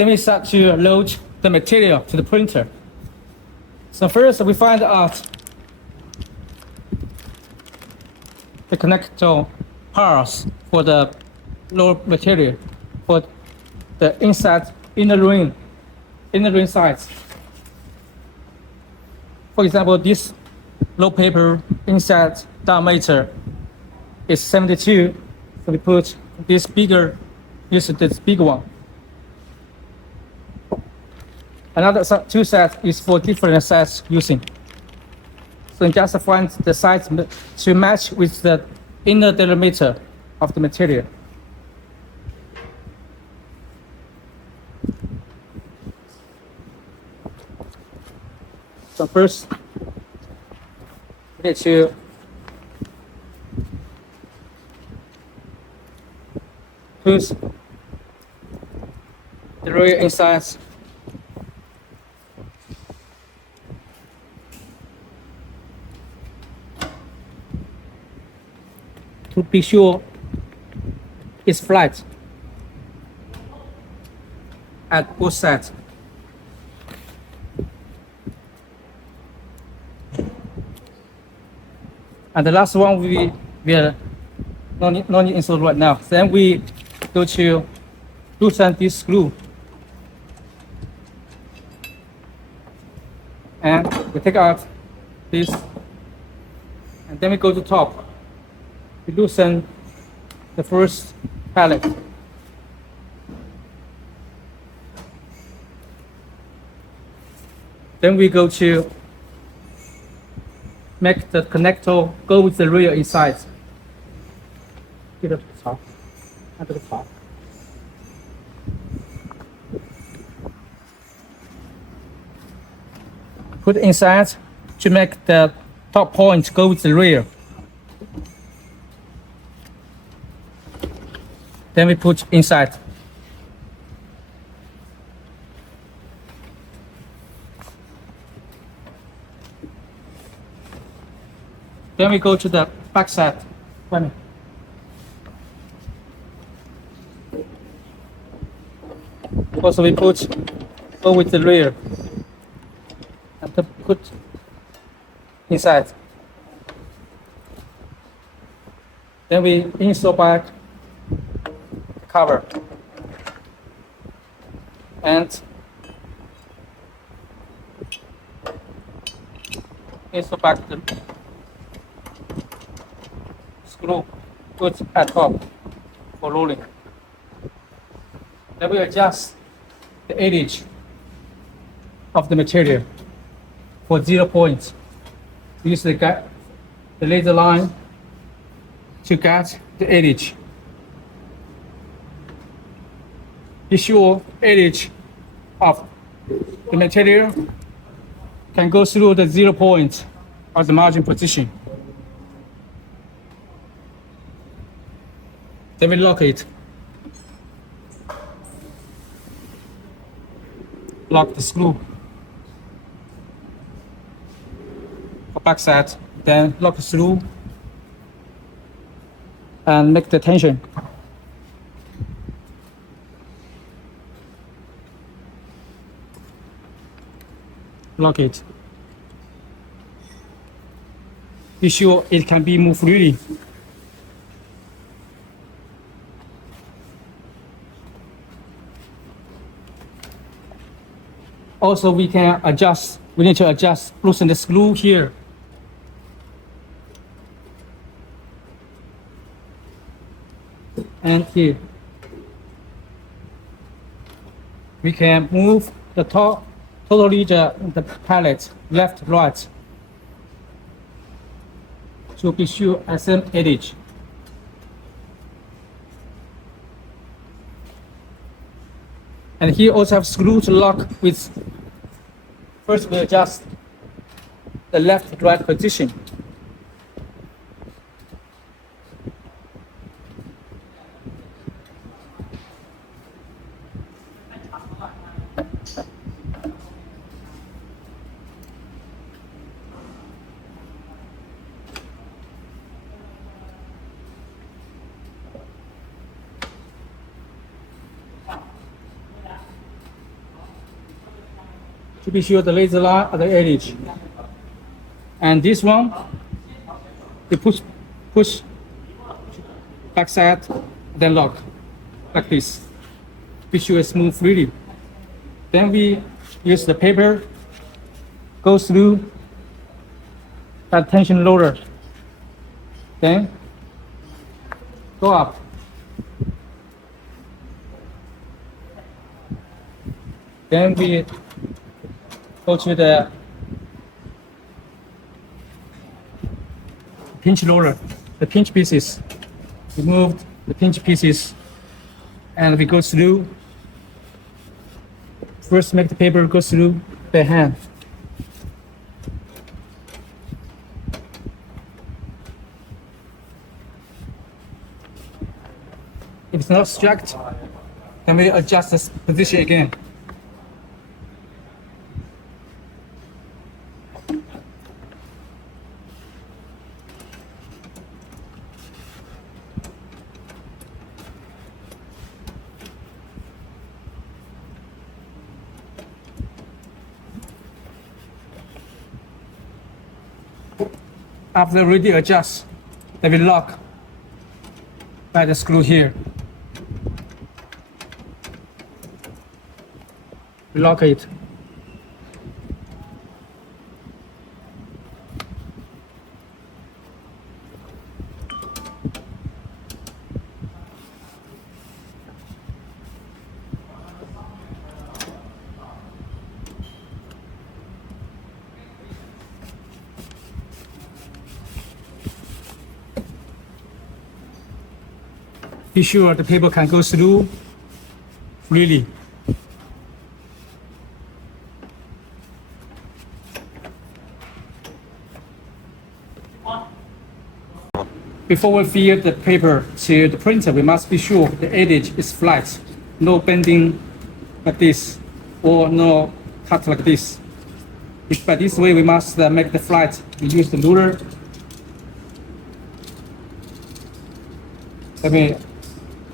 Then we start to load the material to the printer. So first we find out the connector parts for the load material for the inner ring size. For example, this load paper inside diameter is 72, so we put this bigger one. Another two sets is for different sets using. So you just find the size to match with the inner diameter of the material. So first, we need to put the rail inside to be sure it's flat at both sides. And the last one we are no need install right now. Then we go to loosen this screw. And we take out this, and then we go to top. We loosen the first pallet. Then we go to make the connector go with the rail inside. At the top. Put inside to make the top point go with the rail. Then we put inside. Then we go to the back side. Also we go with the rear and to put inside. Then we install back the cover and install back the screw put at top for rolling. Then we adjust the edge of the material for 0 points. Use the laser line to get the edge. Be sure edge of the material can go through the 0 point of the margin position. Then we lock it. Lock the screw for back side, then lock the screw and make the tension. Lock it. Be sure it can be moved freely. Also, we can adjust. We need to adjust, loosen the screw here. And here. We can move the totally the pallet left, right to be sure at same edge. And here also have screw to lock with. First we adjust the left right position. to be sure the laser line at the edge. And this one, you push backside, then lock, like this. Be sure it's move freely. Then we use the paper, go through that tension loader. Then go up. Then we go to the pinch loader, the pinch pieces. Remove the pinch pieces and we go through. First make the paper go through by hand. If it's not struck, then we adjust the position again. After already adjust, then we lock by the screw here. We lock it. Be sure the paper can go through freely. Before we feed the paper to the printer, we must be sure the edge is flat, no bending like this, or no cut like this. If by this way, we must make the flat. We use the ruler. Let me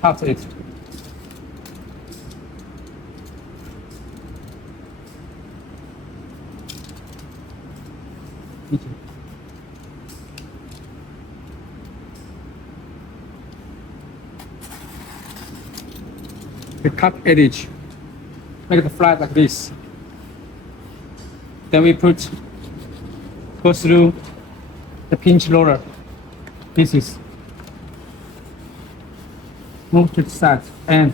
cut it. We cut edge, make the flat like this. Then we go through the pinch roller pieces. Move to the side and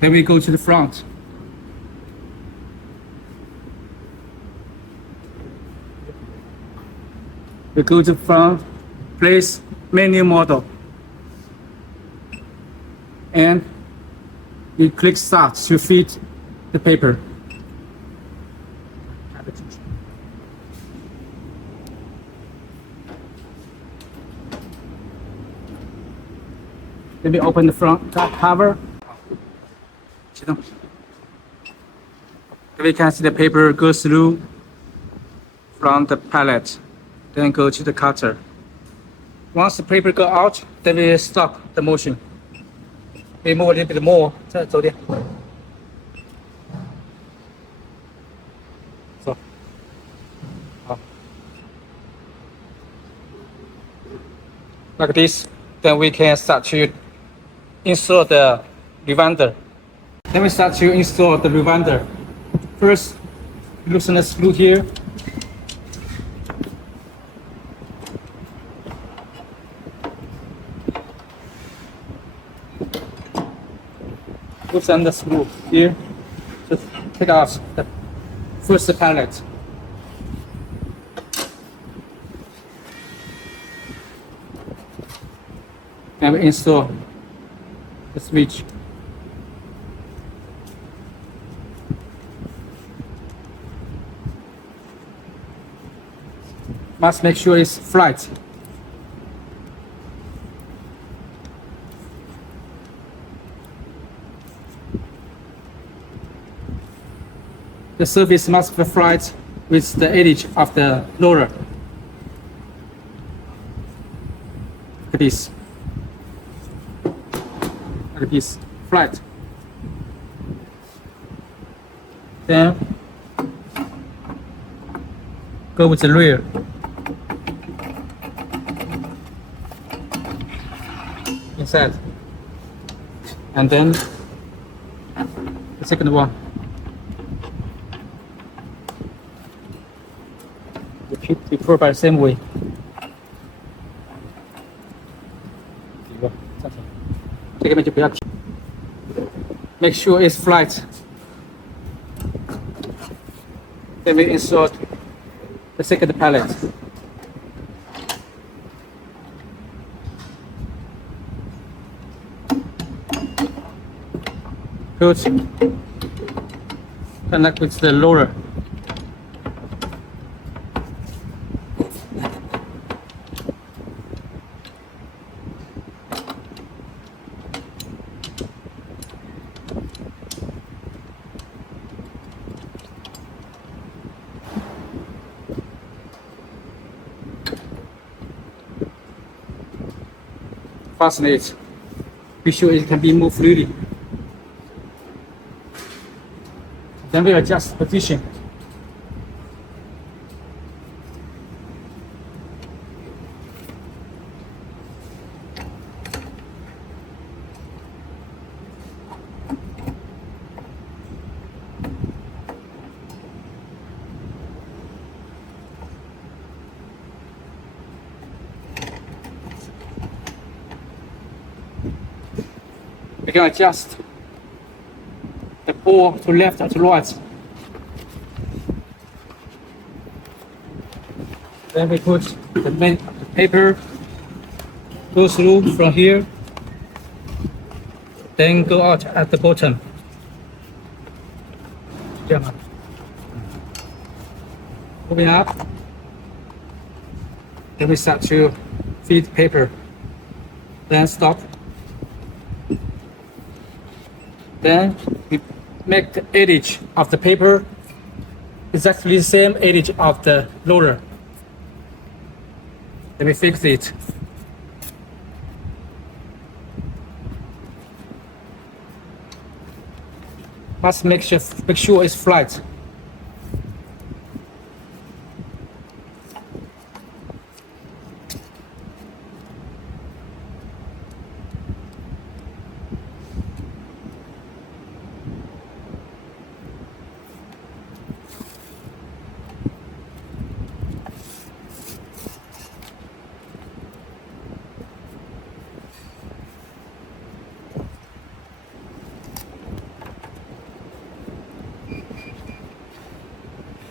then we go to the front. We go to the front, place menu model, and you click start to feed the paper. Let me open the front cover. Sitong. We can see the paper go through from the palette, then go to the cutter. Once the paper go out, then we stop the motion. We move a little bit more. 再走点。走。好。Like this, then we can start to install the rewinder. Then we start to install the rewinder. First, loosen the screw here. Loosen the screw here. Just take out the first pallet. And we install the switch. Must make sure it's flat. The surface must be flat with the edge of the roller. at this. Like this, flat. Then go with the rear. Inside. And then the second one. Repeat by the same way. Make sure it's flat. Then we insert the second pallet. Put connect with the loader. Fasten it. Be sure it can be moved freely. Then we adjust position. We can adjust the ball to left or to right. Then we put the paper, go through from here, then go out at the bottom. Moving up, then we start to feed paper, then stop. Then we make the edge of the paper exactly the same edge of the loader. Then we fix it. Must make sure it's flat.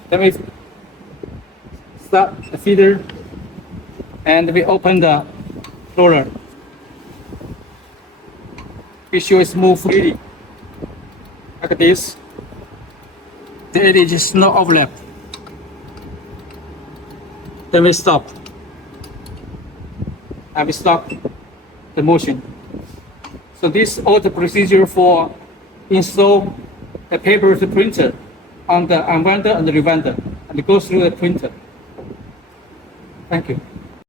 Then we start the feeder and we open the roller. Be sure it's moved freely. Like this. The edge is not overlap. Then we stop. And we stop the motion. So this is all the procedure for install the paper to printer on the unwinder and the rewender, and it goes through the printer. Thank you.